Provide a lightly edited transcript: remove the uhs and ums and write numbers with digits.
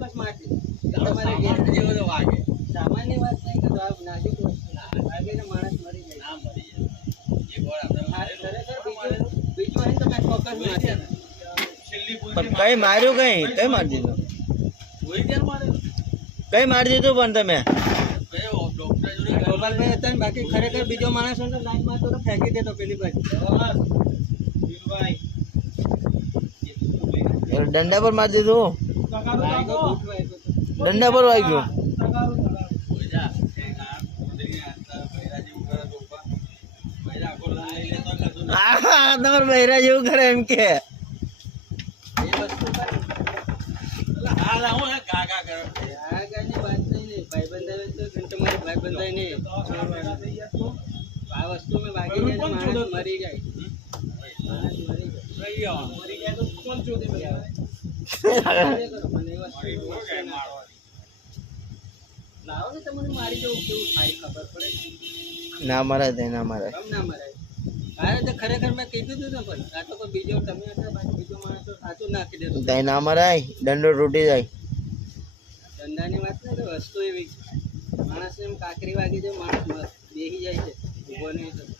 ચોક્કસ મારશે તમારે જેવો તો વાગે સામાન્ય વાત નહીં કે નાજુક વસ્તુ વાગે ને માણસ મરી જાય ના મરી જાય એક વાર આપણે ખરેખર બીજું અહીં તો મેં ચોક્કસ મારશે પણ કઈ માર્યું કઈ મારી દીધું કઈ મારી દીધું પણ તમે ગોપાલભાઈ હતા ને બાકી ખરેખર બીજો માણસ હોય તો લાઈન માં તો ફેંકી દેતો પેલી બાજુ દંડા પર મારી દીધું દંડા પર વાગ્યું તમારે બહેરા જેવું કરે એમ કે આ વસ્તુ મેં વાગી જાય માણસ મરી જાય લાવો ને તમને મારી જવું કેવું થાય ખબર પડે ના મરાય ના મરાય કેમ ના મરાય કારણ કે ખરેખર મેં કીધું હતું ને પણ આ તો કોઈ બીજો તમે હતા બાકી બીજો માણસ તો સાચું નાખી દેતો તઈ ના મરાય દંડો તૂટી જાય ધંધાની વાત ને તો વસ્તુ એવી માણસને એમ કાકરી વાગી જાય માણસ બેસી જાય છે ઊભો નહીં થતો